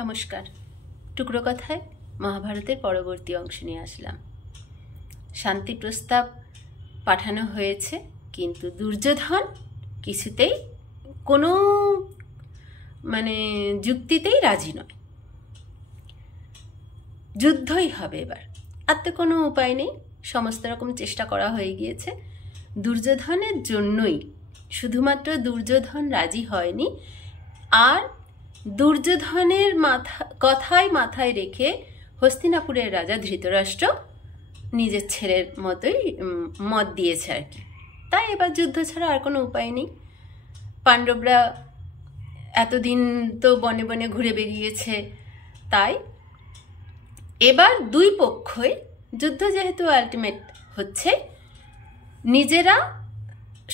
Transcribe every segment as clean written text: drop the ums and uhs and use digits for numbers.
নমস্কার। টুকরো কথায় মহাভারতের পরবর্তী অংশ নিয়ে আসলাম। শান্তি প্রস্তাব পাঠানো হয়েছে, কিন্তু দুর্যোধন কিছুতেই কোনো যুক্তিতেই রাজি নয়। যুদ্ধই হবে এবার, আর তো কোনো উপায় নেই। সমস্ত রকম চেষ্টা করা হয়ে গিয়েছে। দুর্যোধনের জন্যই, শুধুমাত্র দুর্যোধন রাজি হয়নি, আর দুর্যোধনের মাথায় রেখে হস্তিনাপুরের রাজা ধৃতরাষ্ট্র নিজের ছেলের মতোই মত দিয়েছে আর কি। তাই এবার যুদ্ধ ছাড়া আর কোনো উপায় নেই। পাণ্ডবরা এতদিন তো বনে বনে ঘুরে বেরিয়েছে, তাই এবার দুই পক্ষই যুদ্ধ যেহেতু আলটিমেট হচ্ছে, নিজেরা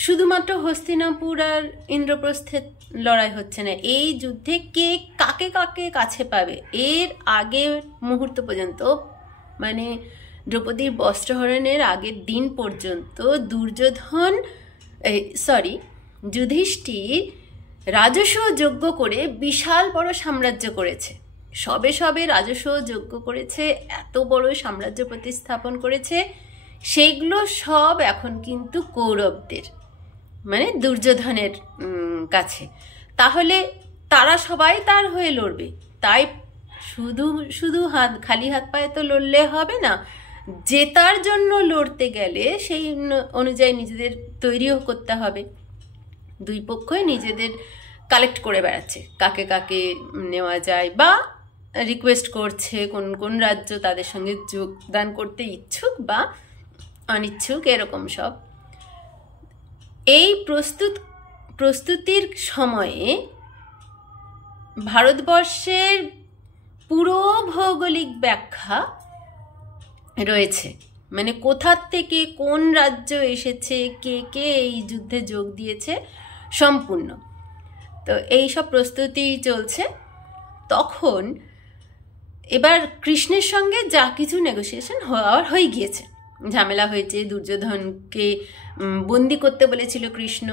শুধুমাত্র হস্তিনাপুর আর ইন্দ্রপ্রস্থের লড়াই হচ্ছে না, এই যুদ্ধে কে কাকে কাকে কাছে পাবে এর আগের মুহূর্ত পর্যন্ত, দ্রৌপদীর বস্ত্রহরণের আগের দিন পর্যন্ত যুধিষ্ঠির রাজস্ব যজ্ঞ করে বিশাল বড় সাম্রাজ্য করেছে। সবে রাজস্ব যজ্ঞ করেছে, এত বড় সাম্রাজ্য প্রতিস্থাপন করেছে। সেইগুলো সব এখন কিন্তু কৌরবদের, দুর্যোধনের কাছে। তাহলে তারা সবাই তার হয়ে লড়বে। তাই শুধু খালি হাত পায়ে তো লড়লে হবে না, জেতার জন্য লড়তে গেলে সেই অনুযায়ী নিজেদের তৈরিও করতে হবে। দুই পক্ষই নিজেদের কালেক্ট করে বেড়াচ্ছে, কাকে কাকে নেওয়া যায়, বা রিকোয়েস্ট করছে কোন কোন রাজ্য তাদের সঙ্গে যোগদান করতে ইচ্ছুক বা অনিচ্ছুক, এরকম সব। এই প্রস্তুতির সময়ে ভারতবর্ষের পুরো ভৌগোলিক ব্যাখ্যা রয়েছে, কোথার থেকে কোন রাজ্য এসেছে, কে কে এই যুদ্ধে যোগ দিয়েছে, সম্পূর্ণ। তো এই সব প্রস্তুতি চলছে। তখন এবার কৃষ্ণের সঙ্গে যা কিছু নেগোসিয়েশন হয়ে গিয়েছে, ঝামেলা হয়েছে, দুর্যোধনকে বন্দি করতে বলেছিল কৃষ্ণ,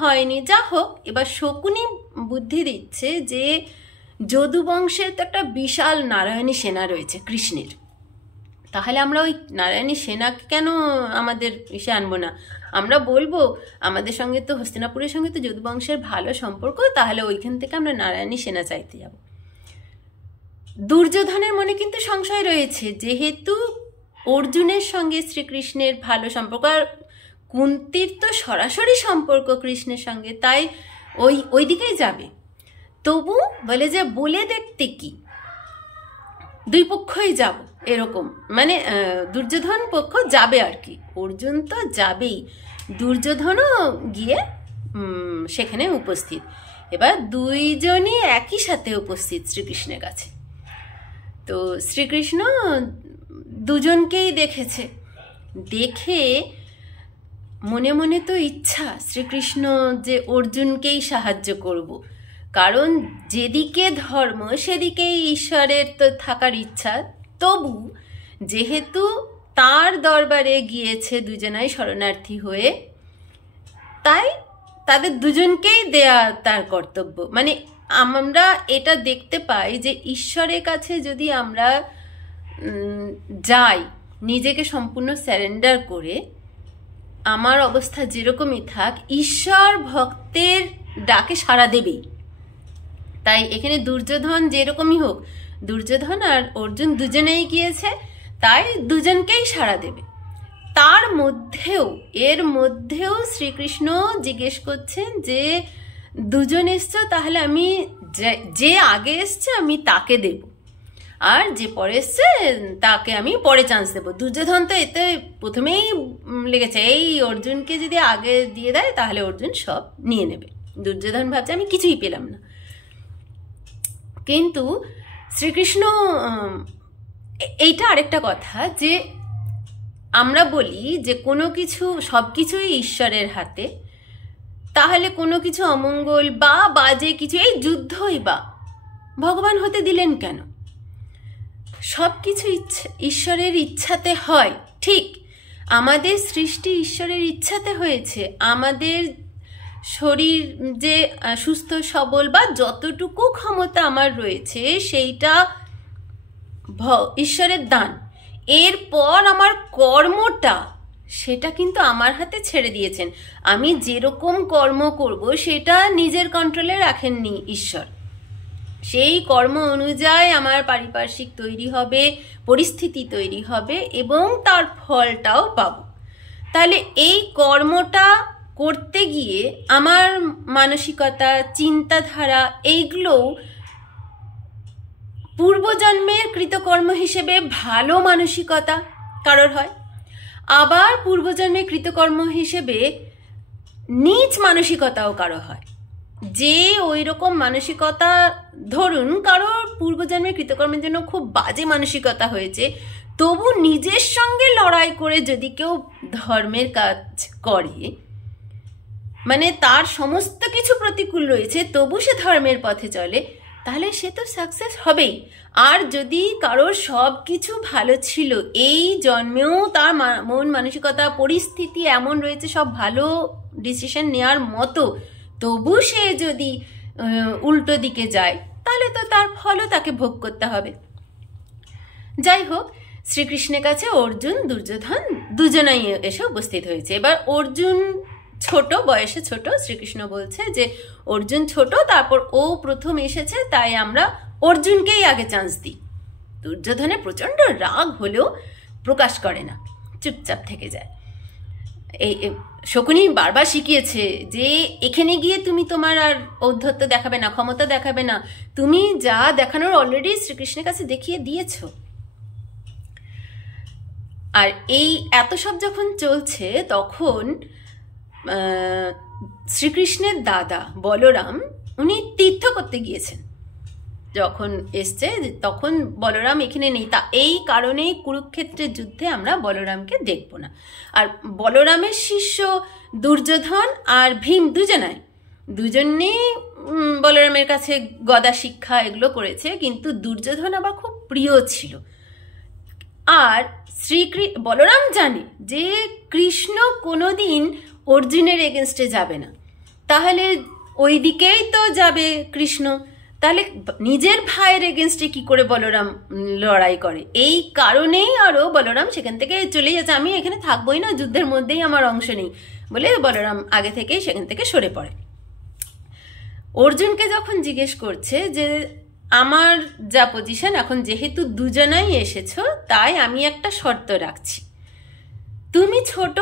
হয়নি, যা হোক। এবার শকুনি বুদ্ধি দিচ্ছে যে যদু বংশের তো একটা বিশাল নারায়ণী সেনা রয়েছে কৃষ্ণের, তাহলে আমরা ওই নারায়ণী সেনাকে কেন আমাদের ইসে আনবো না? আমরা বলবো আমাদের সঙ্গে তো হস্তিনাপুরের সঙ্গে তো যদু বংশের ভালো সম্পর্ক, তাহলে ওইখান থেকে আমরা নারায়ণী সেনা চাইতে যাব। দুর্যোধনের মনে কিন্তু সংশয় রয়েছে, যেহেতু অর্জুনের সঙ্গে শ্রীকৃষ্ণের ভালো সম্পর্ক, আর কুন্তির তো সরাসরি সম্পর্ক কৃষ্ণের সঙ্গে, তাই ওই দিকেই যাবে। তবু বলে যে বলে দেখতে কি, দুই পক্ষই যাব, এরকম দুর্যোধন পক্ষ যাবে আর কি। অর্জুন তো যাবেই, দুর্যোধনও গিয়ে সেখানে উপস্থিত। এবার দুইজনই একই সাথে উপস্থিত শ্রীকৃষ্ণের কাছে। তো শ্রীকৃষ্ণ দুজনকেই দেখেছে, দেখে মনে মনে তো ইচ্ছা শ্রীকৃষ্ণ যে অর্জুনকেই সাহায্য করব, কারণ যেদিকে ধর্ম সেদিকেই ঈশ্বরের তো থাকার ইচ্ছা। তবু যেহেতু তার দরবারে গিয়েছে দুজনাই শরণার্থী হয়ে, তাই তাদের দুজনকেই দেয়া তার কর্তব্য। আমরা এটা দেখতে পাই যে ঈশ্বরের কাছে যদি আমরা যাই নিজেকে সম্পূর্ণ স্যারেন্ডার করে, আমার অবস্থা যেরকমই থাক, ঈশ্বর ভক্তের ডাকে সাড়া দেবেই। তাই এখানে দুর্যোধন যেরকমই হোক, দুর্যোধন আর অর্জুন দুজনেই গিয়েছে, তাই দুজনকেই সাড়া দেবে। এর মধ্যেও শ্রীকৃষ্ণ জিজ্ঞেস করছেন যে দুজন এসছে, তাহলে আমি যে আগে এসছে আমি তাকে দেব, আর যে পরে এসছে তাকে আমি পরে চান্স দেবো। দুর্যোধন তো এতে প্রথমেই লেগেছে, এই অর্জুনকে যদি আগে দিয়ে দেয় তাহলে অর্জুন সব নিয়ে নেবে। দুর্যোধন ভাবছে আমি কিছুই পেলাম না। কিন্তু শ্রীকৃষ্ণ, এইটা আরেকটা কথা যে আমরা বলি যে কোনো কিছু, সব কিছুই ঈশ্বরের হাতে, তাহলে কোনো কিছু অমঙ্গল বা বাজে কিছু, এই যুদ্ধই বা ভগবান হতে দিলেন কেন? সব কিছু ঈশ্বরের ইচ্ছাতে হয়, ঠিক। আমাদের সৃষ্টি ঈশ্বরের ইচ্ছাতে হয়েছে, আমাদের শরীর যে সুস্থ সবল বা যতটুকু ক্ষমতা আমার রয়েছে সেইটা ঈশ্বরের দান। এরপর আমার কর্মটা সেটা কিন্তু আমার হাতে ছেড়ে দিয়েছেন। আমি যেরকম কর্ম করব সেটা নিজের কন্ট্রোলে রাখেননি ঈশ্বর। সেই কর্ম অনুযায়ী আমার পারিপার্শ্বিক তৈরি হবে, পরিস্থিতি তৈরি হবে এবং তার ফলটাও পাবো। তাহলে এই কর্মটা করতে গিয়ে আমার মানসিকতা, চিন্তাধারা এইগুলোও পূর্বজন্মের কৃতকর্ম হিসেবে ভালো মানসিকতা কারোর হয়, আবার পূর্বজন্মের কৃতকর্ম হিসেবে নীচ মানসিকতাও কারো হয়। যে ওই রকম মানসিকতা, ধরুন কারোর পূর্বজন্মের কৃতকর্মের জন্য খুব বাজে মানসিকতা হয়েছে, তবু নিজের সঙ্গে লড়াই করে যদি কেউ ধর্মের কাজ করে, মানে তার সমস্ত কিছু প্রতিকূল রয়েছে তবু সে ধর্মের পথে চলে, তাহলে সে তো সাকসেস হবেই। আর যদি কারোর সব কিছু ভালো ছিল, এই জন্মেও তার মন মানসিকতা পরিস্থিতি এমন রয়েছে সব ভালো ডিসিশন নেওয়ার মতো, তবু সে যদি উল্টো দিকে যায় তাহলে তো তার ফলও তাকে ভোগ করতে হবে। যাই হোক, শ্রীকৃষ্ণের কাছে অর্জুন, দুর্যোধন দুজনেই এসে উপস্থিত হয়েছে। এবার অর্জুন ছোট, বয়সে ছোট। শ্রীকৃষ্ণ বলছে যে অর্জুন ছোট, তারপর ও প্রথম এসেছে, তাই আমরা অর্জুনকেই আগে চান্স দিই। দুর্যোধনের প্রচণ্ড রাগ হলেও প্রকাশ করে না, চুপচাপ থেকে যায়। এই শকুনি বারবার শিখিয়েছে যে এখানে গিয়ে তুমি তোমার আর ঔদ্ধত্য দেখাবে না, ক্ষমতা দেখাবে না, তুমি যা দেখানোর অলরেডি শ্রীকৃষ্ণের কাছে দেখিয়ে দিয়েছ। আর এই এত সব যখন চলছে তখন শ্রীকৃষ্ণের দাদা বলরাম উনি তীর্থ করতে গিয়েছেন। যখন এসছে তখন বলরাম এখানে নেই, তা এই কারণেই কুরুক্ষেত্রের যুদ্ধে আমরা বলরামকে দেখব না। আর বলরামের শিষ্য দুর্যোধন আর ভীম দুজনেই বলরামের কাছে গদা শিক্ষা এগুলো করেছে, কিন্তু দুর্যোধন আবার খুব প্রিয় ছিল। আর বলরাম জানে যে কৃষ্ণ কোনোদিন অর্জুনের এগেনস্টে যাবে না, তাহলে ওই দিকেই তো যাবে কৃষ্ণ, তাহলে নিজের ভাইয়ের এগেনস্টে কি করে বলরাম লড়াই করে। এই কারণেই আরও বলরাম সেখান থেকে চলে যাচ্ছে, আমি এখানে থাকবোই না, যুদ্ধের মধ্যেই আমার অংশ নেই বলে বলরাম আগে থেকেই সেখান থেকে সরে পড়ে। অর্জুনকে যখন জিজ্ঞেস করছে যে আমার যা পজিশন এখন, যেহেতু দুজনাই এসেছো, তাই আমি একটা শর্ত রাখছি, তুমি ছোট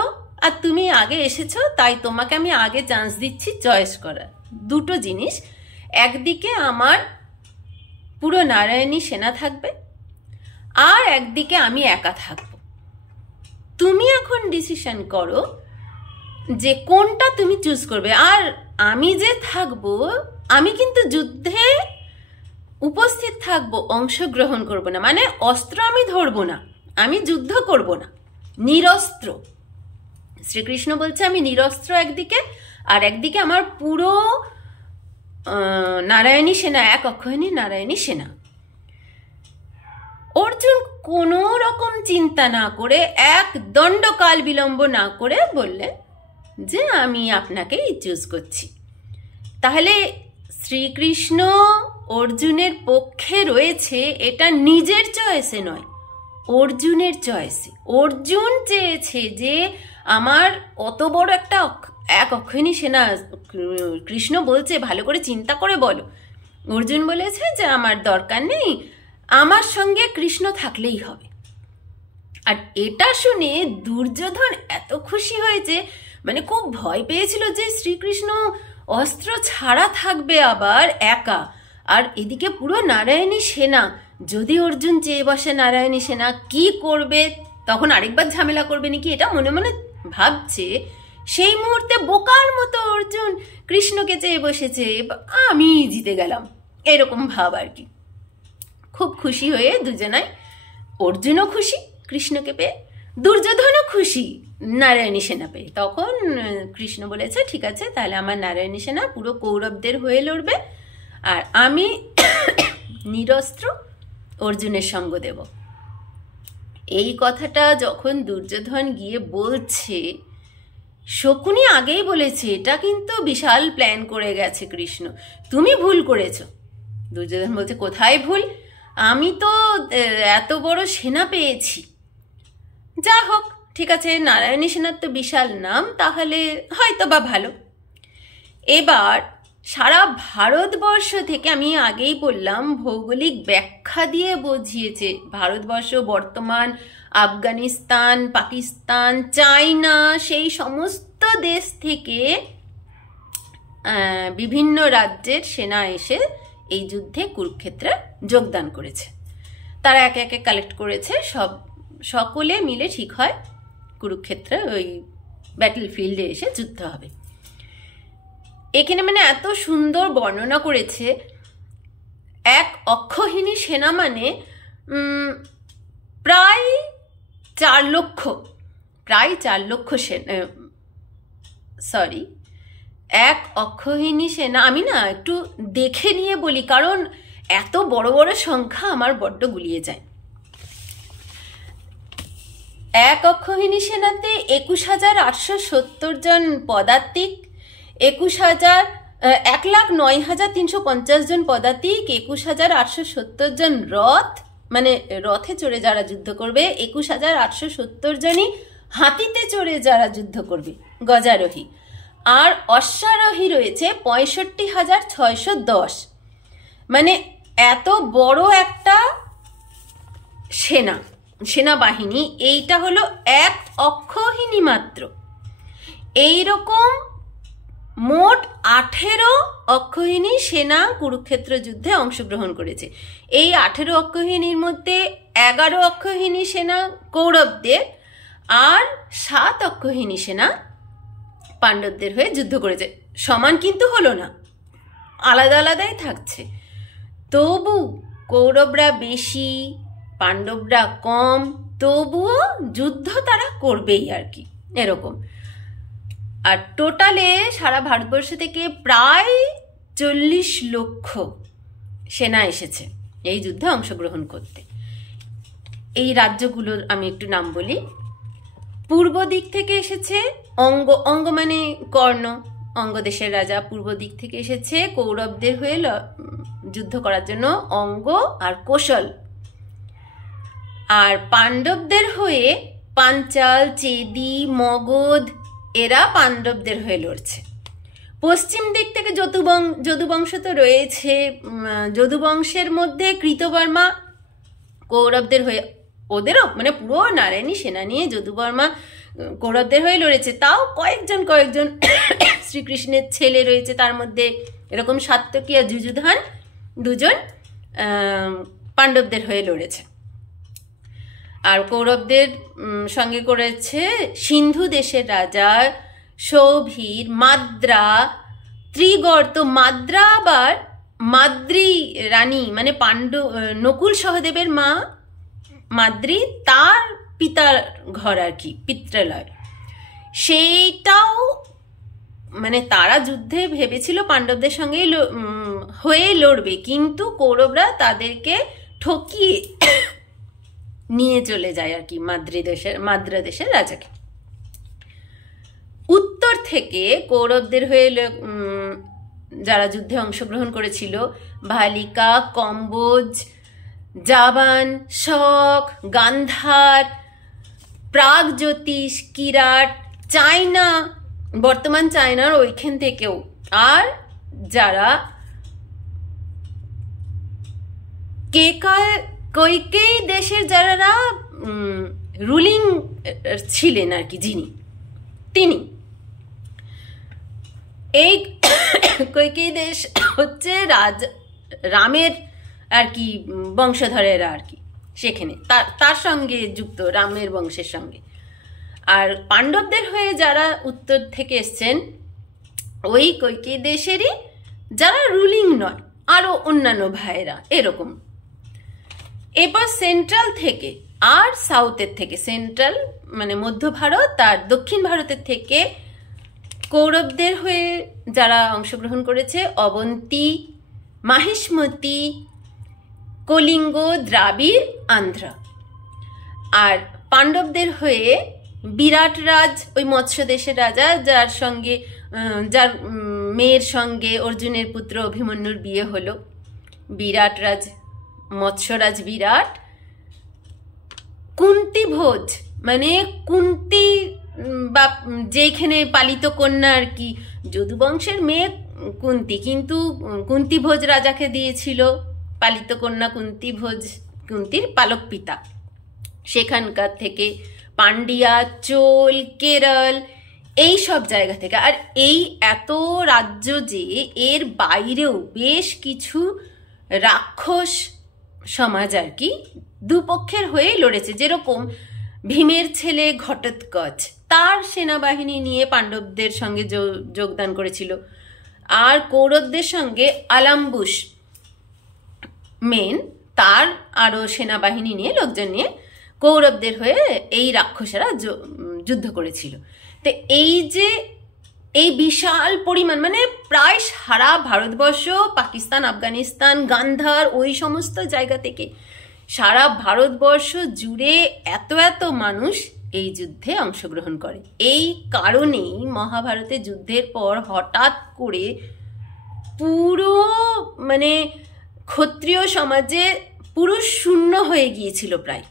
আর তুমি আগে এসেছো, তাই তোমাকে আমি আগে চান্স দিচ্ছি চয়েস করার। দুটো জিনিস, একদিকে আমার পুরো নারায়ণী সেনা থাকবে আর একদিকে আমি একা থাকবো। তুমি এখন ডিসিশন করো যে কোনটা তুমি চুজ করবে। আর আমি যে থাকবো, আমি কিন্তু যুদ্ধে উপস্থিত থাকবো, অংশগ্রহণ করব না, মানে অস্ত্র আমি ধরবো না, আমি যুদ্ধ করব না, নিরস্ত্র। শ্রীকৃষ্ণ বলছে আমি নিরস্ত্র একদিকে, আর একদিকে আমার পুরো নারায়ণী সেনা, এক অক্ষয়ণী নারায়ণী সেনা। অর্জুন কোনো রকম চিন্তা না করে, এক দণ্ডকাল বিলম্ব না করে বললেন যে আমি আপনাকেই চুজ করছি। তাহলে শ্রীকৃষ্ণ অর্জুনের পক্ষে রয়েছে, এটা নিজের চয়েসে নয়, অর্জুনের চয়েসে। অর্জুন চেয়েছে যে আমার অত বড় একটা এক অক্ষয়ণী সেনা, কৃষ্ণ বলছে ভালো করে চিন্তা করে বলো। অর্জুন বলেছে যে আমার দরকার নেই, আমার সঙ্গে কৃষ্ণ থাকলেই হবে। আর এটা শুনে দুর্যোধন এত খুশি হয়েছে, মানে খুব ভয় পেয়েছিল যে শ্রীকৃষ্ণ অস্ত্র ছাড়া থাকবে আবার একা, আর এদিকে পুরো নারায়ণী সেনা। যদি অর্জুন চেয়ে বসে নারায়ণী সেনা কি করবে, তখন আরেকবার ঝামেলা করবে নাকি, এটা মনে মনে ভাবছে। সেই মুহূর্তে বোকার মতো অর্জুন কৃষ্ণকে চেয়ে বসেছে, আমি জিতে গেলাম, এরকম ভাব আর কি। খুব খুশি হয়ে দুজনাই, অর্জুনও খুশি কৃষ্ণকে পেয়ে, দুর্যোধনও খুশি নারায়ণী সেনা পেয়ে। তখন কৃষ্ণ বলেছে ঠিক আছে, তাহলে আমার নারায়ণী সেনা পুরো কৌরবদের হয়ে লড়বে, আর আমি নিরস্ত্র অর্জুনের সঙ্গ দেব। এই কথাটা যখন দুর্যোধন গিয়ে বলছে, শকুনি আগেই বলেছে এটা কিন্তু বিশাল প্ল্যান করে গেছে কৃষ্ণ, তুমি ভুল করেছো। দুর্যোধন বলছে কোথায় ভুল, আমি তো এত বড় সেনা পেয়েছি। যা হোক ঠিক আছে, নারায়ণী সেনার তো বিশাল নাম, তাহলে হয়তো বা ভালো। এবার সারা ভারতবর্ষ থেকে, আমি আগেই বললাম ভৌগোলিক ব্যাখ্যা দিয়ে বুঝিয়েছে, ভারতবর্ষ বর্তমান আফগানিস্তান, পাকিস্তান, চায়না, সেই সমস্ত দেশ থেকে বিভিন্ন রাজ্যের সেনা এসে এই যুদ্ধে কুরুক্ষেত্রে যোগদান করেছে। তারা একে একে কালেক্ট করেছে, সকলে মিলে ঠিক হয় কুরুক্ষেত্রে ওই ব্যাটল ফিল্ডে এসে যুদ্ধ হবে। এখানে মানে এত সুন্দর বর্ণনা করেছে, এক অক্ষৌহিনী সেনা মানে প্রায় 4 লক্ষ সেনা, সরি, এক অক্ষৌহিনী সেনা, আমি না একটু দেখে নিয়ে বলি কারণ এত বড় বড় সংখ্যা আমার বড্ড গুলিয়ে যায়। এক অক্ষৌহিনী সেনাতে 21,870 জন পদাতিক, 1,09,350 জন পদাতিক, 21,870 জন রথ, মানে রথে চড়ে যারা যুদ্ধ করবে, 21,870 জনই হাতিতে চড়ে যারা যুদ্ধ করবে গজারোহী, আর অশ্বারোহী রয়েছে 65,610। মানে এত বড় একটা সেনাবাহিনী, এইটা হলো এক অক্ষৌহিনী মাত্র। এইরকম মোট 18 অক্ষৌহিনী সেনা কুরুক্ষেত্র যুদ্ধে অংশগ্রহণ করেছে। এই 18 অক্ষৌহিনীর মধ্যে 11 অক্ষৌহিনী সেনা কৌরবদের আর 7 অক্ষৌহিনী সেনা পাণ্ডবদের হয়ে যুদ্ধ করেছে। সমান কিন্তু হলো না, আলাদা আলাদাই থাকছে। তবু কৌরবরা বেশি, পাণ্ডবরা কম, তবুও যুদ্ধ তারা করবেই আর কি, এরকম। আর টোটালে সারা ভারতবর্ষ থেকে প্রায় 40 লক্ষ সেনা এসেছে এই যুদ্ধে অংশগ্রহণ করতে। এই রাজ্যগুলোর আমি একটু নাম বলি। পূর্ব দিক থেকে এসেছে অঙ্গ মানে কর্ণ, অঙ্গ দেশের রাজা পূর্ব দিক থেকে এসেছে কৌরবদের হয়ে যুদ্ধ করার জন্য অঙ্গ আর কোশল। আর পাণ্ডবদের হয়ে পাঞ্চাল, চেদি, মগধ, এরা পাণ্ডবদের হয়ে লড়ছে। পশ্চিম দিক থেকে যদুবংশ তো রয়েছে, যদুবংশের মধ্যে কৃতবর্মা কৌরবদের হয়ে, ওদেরও মানে পুরো নারায়ণী সেনা নিয়ে যদুবর্মা কৌরবদের হয়ে লড়েছে। তাও কয়েকজন শ্রীকৃষ্ণের ছেলে রয়েছে, তার মধ্যে এরকম সাত্যকী আর যুযুধান দুজন পাণ্ডবদের হয়ে লড়েছে। আর কৌরবদের সঙ্গে করেছে সিন্ধু দেশের রাজা সৌভীর, মাদ্রা, ত্রিগর্ত। মাদ্রা আবার মাদ্রি রানী, মানে নকুল সহদেবের মা মাদ্রি, তার পিতার ঘর আর কি, পিত্রালয়। সেইটাও মানে তারা যুদ্ধে ভেবেছিল পাণ্ডবদের সঙ্গে হয়ে লড়বে, কিন্তু কৌরবরা তাদেরকে ঠকিয়ে নিয়ে চলে যায় আর কি মাদ্রা দেশের রাজাকে। উত্তর থেকে কৌরবদের হয়ে যারা যুদ্ধে অংশগ্রহণ করেছিল, ভালিকা, কম্বোজ, জাবান, শক, গান্ধার, প্রাগজ্যোতিষ, কিরাট, চায়না, বর্তমান চায়নার ওইখান থেকেও, আর যারা কৈকেয়ী দেশের যারা রুলিং ছিলেন আর কি, তিনি এই কৈকেয়ী দেশ হচ্ছে রামের আর কি বংশধরেরা আর কি, সেখানে তার সঙ্গে যুক্ত, রামের বংশের সঙ্গে। আর পাণ্ডবদের হয়ে যারা উত্তর থেকে এসছেন ওই কৈকেয়ী দেশেরই যারা রুলিং নয়, আরো অন্যান্য ভাইয়েরা, এরকম। এবার সেন্ট্রাল থেকে আর সাউথের থেকে, সেন্ট্রাল মানে মধ্য ভারত আর দক্ষিণ ভারতের থেকে কৌরবদের হয়ে যারা অংশগ্রহণ করেছে অবন্তী, মাহিষ্মতি, কলিঙ্গ, দ্রাবিড়, আন্ধ্র। আর পাণ্ডবদের হয়ে বিরাট রাজ ওই মৎস্য দেশের রাজা, যার সঙ্গে যার মেয়ের সঙ্গে অর্জুনের পুত্র অভিমন্যুর বিয়ে হলো। বিরাট রাজ, মৎস্যরাজ বিরাট। কুন্তি ভোজ মানে কুন্তি বা যেখানে পালিত কন্যা আর কি, যদুবংশের মেয়ে কুন্তি, কিন্তু কুন্তি ভোজ রাজাকে দিয়েছিল পালিত কন্যা কুন্তি ভোজ, কুন্তির পালক পিতা। সেখানকার থেকে পান্ডিয়া, চোল, কেরল, এই সব জায়গা থেকে। আর এই এত রাজ্য যে এর বাইরেও বেশ কিছু রাক্ষস সমাজ আর কি দুপক্ষের হয়ে লড়েছে। যেরকম ভীমের ছেলে ঘটোৎকচ, তার সেনাবাহিনী নিয়ে পাণ্ডবদের সঙ্গে যোগদান করেছিল। আর কৌরবদের সঙ্গে আলাম্বুস মেন, তার আরও সেনাবাহিনী নিয়ে, লোকজন নিয়ে কৌরবদের হয়ে এই রাক্ষসেরা যুদ্ধ করেছিল। তো এই যে এই বিশাল পরিমাণ, মানে প্রায় সারা ভারতবর্ষ, পাকিস্তান, আফগানিস্তান, গান্ধার, ওই সমস্ত জায়গা থেকে সারা ভারতবর্ষ জুড়ে এত এত মানুষ এই যুদ্ধে অংশগ্রহণ করে। এই কারণেই মহাভারতের যুদ্ধের পর হঠাৎ করে পুরো মানে ক্ষত্রিয় সমাজে পুরো শূন্য হয়ে গিয়েছিল, প্রায়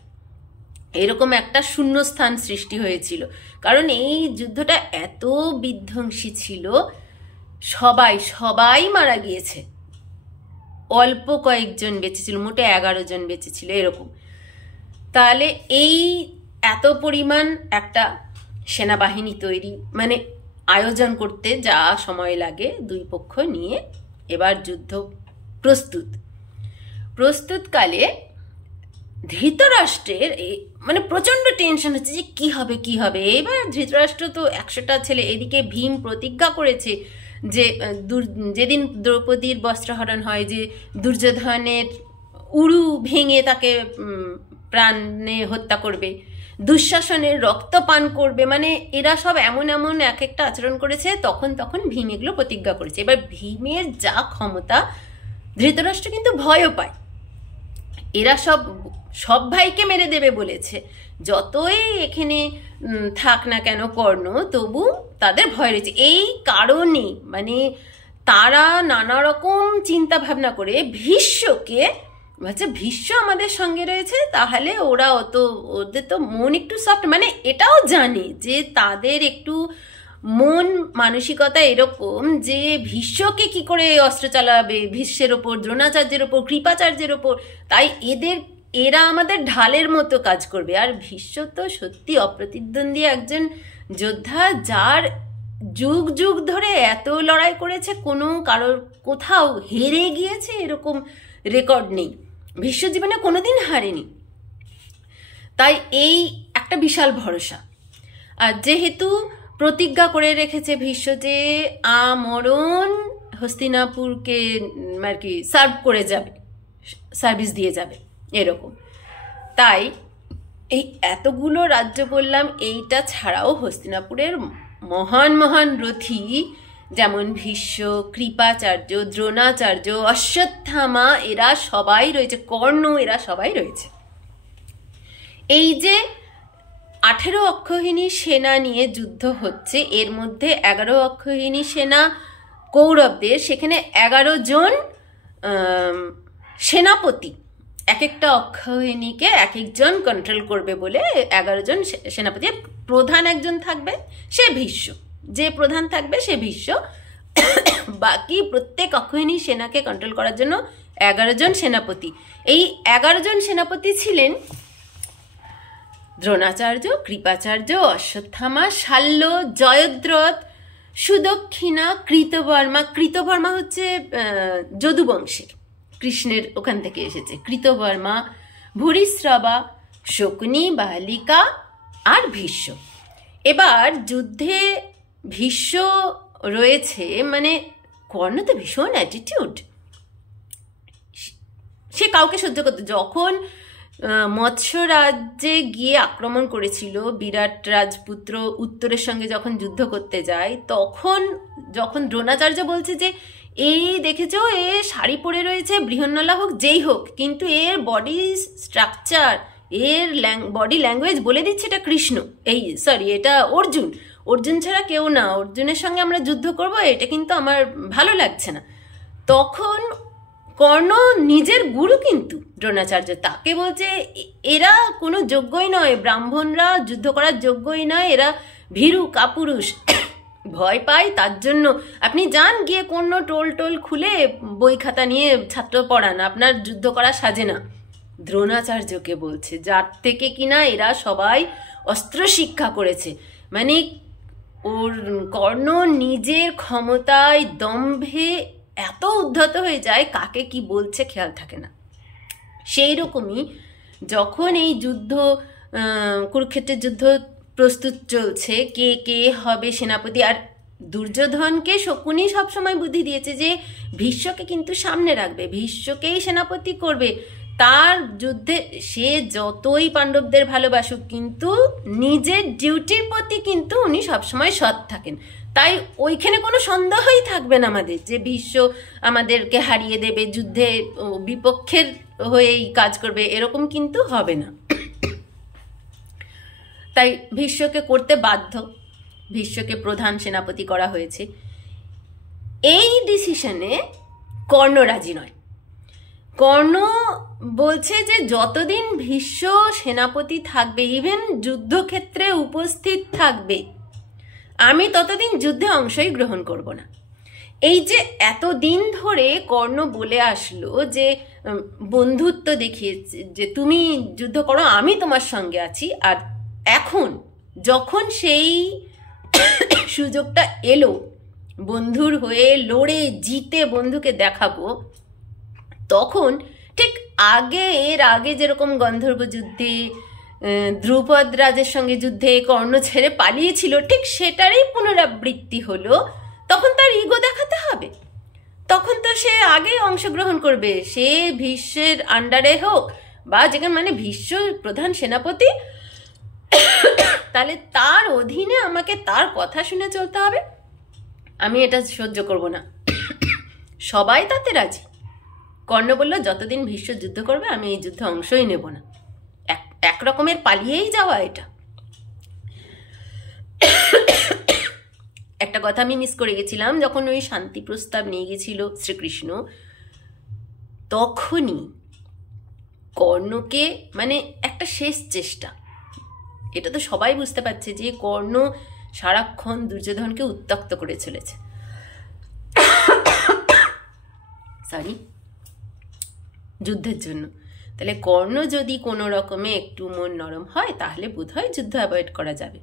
এরকম একটা শূন্যস্থান সৃষ্টি হয়েছিল। কারণ এই যুদ্ধটা এত বিধ্বংসী ছিল, সবাই মারা গিয়েছে, অল্প কয়েকজন বেঁচেছিল, মোটে 11 জন বেঁচেছিল এরকম। তাহলে এই এত পরিমাণ একটা সেনাবাহিনী তৈরি, মানে আয়োজন করতে যা সময় লাগে, দুই পক্ষ নিয়ে এবার যুদ্ধ প্রস্তুতকালে ধৃতরাষ্ট্রের মানে প্রচণ্ড টেনশন হচ্ছে যে কি হবে। এবার ধৃতরাষ্ট্র তো 100টা ছেলে, এদিকে ভীম প্রতিজ্ঞা করেছে যে যেদিন দ্রৌপদীর বস্ত্রহরণ হয়, যে দুর্যোধনের উরু ভেঙে তাকে প্রাণে হত্যা করবে, দুঃশাসনের রক্ত পান করবে, মানে এরা সব এমন এক একটা আচরণ করেছে। তখন ভীম এগুলো প্রতিজ্ঞা করেছে। এবার ভীমের যা ক্ষমতা, ধৃতরাষ্ট্র কিন্তু ভয়ও পায়। এরা সব ভাইকে মেরে দেবে বলেছে, যতই এখানে থাক না কেন কর্ণ, তবু তাদের ভয় রয়েছে। এই কারণে মানে তারা নানা রকম চিন্তা ভাবনা করে ভীষ্মকে ভাবছে, ভীষ্ম আমাদের সঙ্গে রয়েছে, তাহলে ওদের তো মন একটু সফট, মানে এটাও জানে যে তাদের একটু মন মানসিকতা এরকম যে ভীষ্মকে কি করে অস্ত্র চালাবে, ভীষ্মের ওপর, দ্রোণাচার্যের ওপর, কৃপাচার্যের ওপর, তাই এরা আমাদের ঢালের মতো কাজ করবে। আর ভীষ্ম তো সত্যি অপ্রতিদ্বন্দ্বী একজন যোদ্ধা, যার যুগ ধরে এত লড়াই করেছে, কারোর কোথাও হেরে গিয়েছে এরকম রেকর্ড নেই, ভীষ্ম জীবনে কোনোদিন হারেনি। তাই এই একটা বিশাল ভরসা। আর যেহেতু প্রতিজ্ঞা করে রেখেছে ভীষ্ম যে আমরণ হস্তিনাপুরকে আর কি সার্ভিস দিয়ে যাবে এরকম, তাই এই এতগুলো রাজ্য বললাম, এইটা ছাড়াও হস্তিনাপুরের মহান রথী যেমন ভীষ্ম, কৃপাচার্য, দ্রোণাচার্য, অশ্বত্থামা, এরা সবাই রয়েছে, কর্ণ, এরা সবাই রয়েছে। এই যে 18 অক্ষৌহিণী সেনা নিয়ে যুদ্ধ হচ্ছে, এর মধ্যে 11 অক্ষৌহিণী সেনা কৌরবদের, সেখানে 11 জন সেনাপতি, এক একটা অক্ষৌহিণীকে এক একজন কন্ট্রোল করবে বলে 11 জন সেনাপতি। প্রধান একজন থাকবে, সে ভীষ্ম, যে প্রধান থাকবে সে ভীষ্ম। বাকি প্রত্যেক অক্ষৌহিণী সেনাকে কন্ট্রোল করার জন্য 11 জন সেনাপতি। এই 11 জন সেনাপতি ছিলেন দ্রোণাচার্য, কৃপাচার্য, অশ্বত্থামা, শাল্য, জয়দ্রথ, সুদক্ষিণা, কৃতবর্মা হচ্ছে যদুবংশের, কৃষ্ণের ওখান থেকে এসেছে, কৃতবর্মা, ভূরিশ্রবা, শকুনি, বালিকা আর ভীষ্ম। এবার যুদ্ধে ভীষ্ম রয়েছে, মানে কর্ণ তো ভীষণ অ্যাটিটিউড, সে কাউকে সহ্য করতে। যখন মৎস্য রাজ্যে গিয়ে আক্রমণ করেছিল, বিরাট রাজপুত্র উত্তরের সঙ্গে যখন যুদ্ধ করতে যায়, যখন দ্রোণাচার্য বলছে যে এই দেখেছো, এ শাড়ি পরে রয়েছে, বৃহন্নলা হোক, যেই হোক, কিন্তু এর বডি স্ট্রাকচার এর বডি ল্যাঙ্গুয়েজ বলে দিচ্ছে এটা কৃষ্ণ, এটা অর্জুন। অর্জুন ছাড়া কেউ না, অর্জুনের সঙ্গে আমরা যুদ্ধ করব, এটা কিন্তু আমার ভালো লাগছে না। তখন কর্ণ নিজের গুরু কিন্তু দ্রোণাচার্য, তাকে বলছে এরা কোনো যোগ্যই নয়, ব্রাহ্মণরা যুদ্ধ করার যোগ্যই নয়, এরা ভীরু কাপুরুষ, ভয় পায়, তার জন্য আপনি যান গিয়ে কোনো টোল খুলে বই খাতা নিয়ে ছাত্র পড়ান, আপনার যুদ্ধ করা সাজে না। দ্রোণাচার্যকে বলছে, যার থেকে কিনা এরা সবাই অস্ত্র শিক্ষা করেছে। মানে ওর কর্ণ নিজের ক্ষমতায় দম্ভে এত উদ্ধত হয়ে যায়, কাকে কি বলছে খেয়াল থাকে না। সেই রকমই যখন এই যুদ্ধ, কুরুক্ষেত্রের যুদ্ধ প্রস্তুত চলছে, কে কে হবে সেনাপতি, আর দুর্যোধনকে শকুনি সবসময় বুদ্ধি দিয়েছে যে ভীষ্মকে কিন্তু সামনে রাখবে, ভীষ্মকেই সেনাপতি করবে। তার যুদ্ধে সে যতই পাণ্ডবদের ভালোবাসুক, কিন্তু নিজের ডিউটির প্রতি কিন্তু উনি সবসময় সৎ থাকেন। তাই ওইখানে কোনো সন্দেহই থাকবে না আমাদের যে ভীষ্ম আমাদেরকে হারিয়ে দেবে, যুদ্ধে বিপক্ষের হয়েই কাজ করবে, এরকম কিন্তু হবে না। তাই ভীষ্মকে করতে বাধ্য, ভীষ্মকে প্রধান সেনাপতি করা হয়েছে। এই ডিসিশনে কর্ণ রাজি নয়। কর্ণ বলছে যে যতদিন ভীষ্ম সেনাপতি থাকবে, ইভেন যুদ্ধক্ষেত্রে উপস্থিত থাকবে, আমি ততদিন যুদ্ধে অংশই গ্রহণ করব না। এই যে এতদিন ধরে কর্ণ বলে আসলো যে বন্ধুত্ব দেখিয়েছে, যে তুমি যুদ্ধ করো, আমি তোমার সঙ্গে আছি, আর এখন যখন সেই সুযোগটা এলো বন্ধুর হয়ে লড়ে জিতে বন্ধুকে দেখাবো, তখন ঠিক এর আগে যেরকম গন্ধর্ব যুদ্ধে দ্রুপদ রাজের সঙ্গে যুদ্ধে কর্ণ ছেড়ে পালিয়েছিল, ঠিক সেটারই পুনরাবৃত্তি হলো। তখন তার ইগো দেখাতে হবে, তখন তো সে আগে অংশগ্রহণ করবে, সে ভীষ্মের আন্ডারে হোক বা যেখানে, মানে ভীষ্ম প্রধান সেনাপতি, তাহলে তার অধীনে আমাকে তার কথা শুনে চলতে হবে। আমি এটা সহ্য করব না। সবাই তাতে রাজি। কর্ণ বলল, যতদিন ভীষ্ম যুদ্ধ করবে আমি এই যুদ্ধে অংশই নেব না। এক রকমের পালিয়েই যাওয়া এটা। একটা কথা আমি মিস করে গেছিলাম, যখন ওই শান্তি প্রস্তাব নিয়ে গেছিল শ্রীকৃষ্ণ, তখনই কর্ণকে, মানে একটা শেষ চেষ্টা, এটা তো সবাই বুঝতে পারছে যে কর্ণ সারাক্ষণ দুর্যোধনকে উত্ত্যক্ত করে চলেছে, যুদ্ধের জন্য। তাহলে কর্ণ যদি কোনো রকমে একটু মন নরম হয়, তাহলে বোধহয় যুদ্ধ অ্যাভয়েড করা যাবে।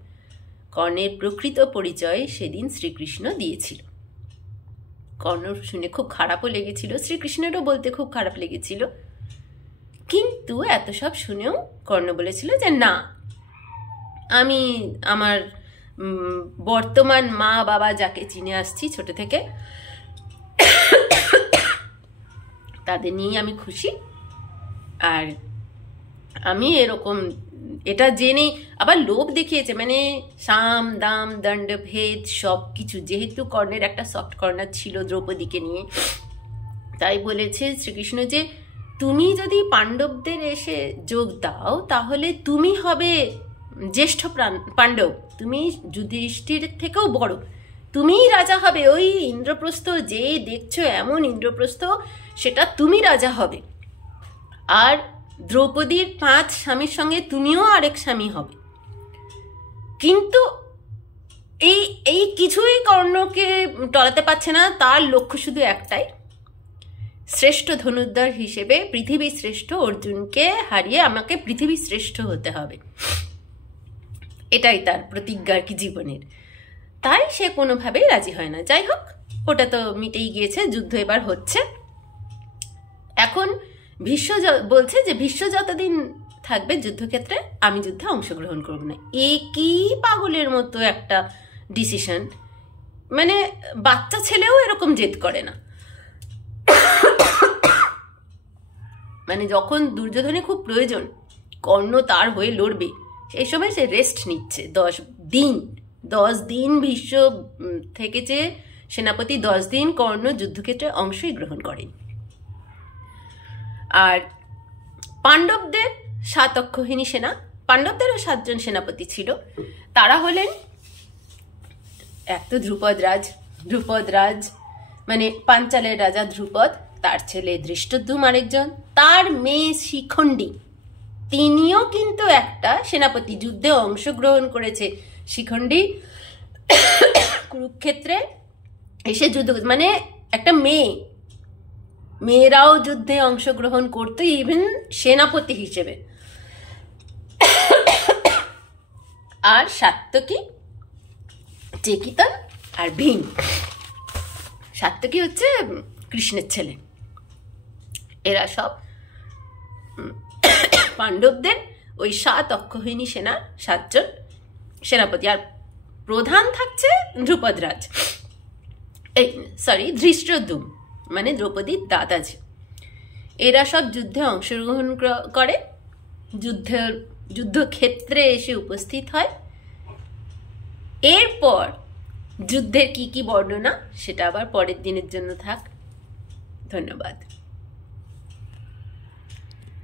কর্ণের প্রকৃত পরিচয় সেদিন শ্রীকৃষ্ণ দিয়েছিল। কর্ণ শুনে খুব খারাপও লেগেছিল, শ্রীকৃষ্ণেরও বলতে খুব খারাপ লেগেছিল, কিন্তু এত সব শুনেও কর্ণ বলেছিল যে না, আমি আমার বর্তমান মা বাবা যাকে চিনে আসছি ছোট থেকে, তাদের নিয়ে আমি খুশি। আর আমি এরকম এটা জেনে আবার লোভ দেখিয়েছে, মানে সাম দাম দণ্ড ভেদ সব কিছু, যেহেতু কর্ণের একটা সফট কর্নার ছিল দ্রৌপদীকে নিয়ে, তাই বলেছে শ্রীকৃষ্ণ যে তুমি যদি পাণ্ডবদের এসে যোগ দাও, তাহলে তুমি হবে জ্যেষ্ঠ পাণ্ডব, তুমি যুধিষ্ঠির থেকেও বড়, তুমিই রাজা হবে। ওই ইন্দ্রপ্রস্থ যে দেখছো এমন ইন্দ্রপ্রস্থ, সেটা তুমি রাজা হবে। আর দ্রৌপদীর 5 স্বামীর সঙ্গে তুমিও আরেক স্বামী হবে। কিন্তু এই কিছুই কর্ণকে টলাতে পারছে না। তার লক্ষ্য শুধু একটাই, শ্রেষ্ঠ ধনুর্ধর হিসেবে পৃথিবী শ্রেষ্ঠ অর্জুনকে হারিয়ে আমাকে পৃথিবী শ্রেষ্ঠ হতে হবে, এটাই তার প্রতিজ্ঞা কি জীবনের। তাই সে কোনোভাবেই রাজি হয় না। যাই হোক, ওটা তো মিটেই গিয়েছে, যুদ্ধ এবার হচ্ছে। এখন ভীষ্ম বলছে যে ভীষ্ম যতদিন থাকবে যুদ্ধক্ষেত্রে, আমি যুদ্ধে অংশগ্রহণ করব না। কি পাগলের মতো একটা ডিসিশন, মানে বাচ্চা ছেলেও এরকম জেদ করে না। মানে যখন দুর্যোধনে খুব প্রয়োজন, কর্ণ তার হয়ে লড়বে, সেই সময় সে রেস্ট নিচ্ছে 10 দিন ভীষ্ম থেকেছে সেনাপতি, 10 দিন কর্ণ যুদ্ধক্ষেত্রে অংশই গ্রহণ করেন। আর পাণ্ডবদের সাত অক্ষৌহিণী সেনা, পাণ্ডবদেরও 7 জন সেনাপতি ছিল। তারা হলেন এক তো ধ্রুপদ রাজ মানে পাঞ্চালের রাজা ধ্রুপদ, তার ছেলে ধৃষ্টদ্যুম্ন আরেকজন, তার মেয়ে শিখণ্ডী, তিনিও কিন্তু একটা সেনাপতি, যুদ্ধে অংশগ্রহণ করেছে। শিখণ্ডী কুরুক্ষেত্রে এসে যুদ্ধ, মানে একটা মেয়েরাও যুদ্ধে অংশগ্রহণ করতো, ইভেন সেনাপতি হিসেবে। আর সাত্যকী, চেকিতান আর ভীম। সাত্যকী হচ্ছে কৃষ্ণের ছেলে। এরা সব পাণ্ডবদের ওই 7 অক্ষৌহিণী সেনার 7 জন সেনাপতি। আর প্রধান থাকছে ধ্রুপদরাজ, ধৃষ্টদ্যুম্ন মানে দ্রৌপদীর দাদাজি। এরা সব যুদ্ধে অংশগ্রহণ করে, যুদ্ধক্ষেত্রে এসে উপস্থিত হয়। এরপর যুদ্ধের কি কি বর্ণনা সেটা আবার পরের দিনের জন্য থাক। ধন্যবাদ।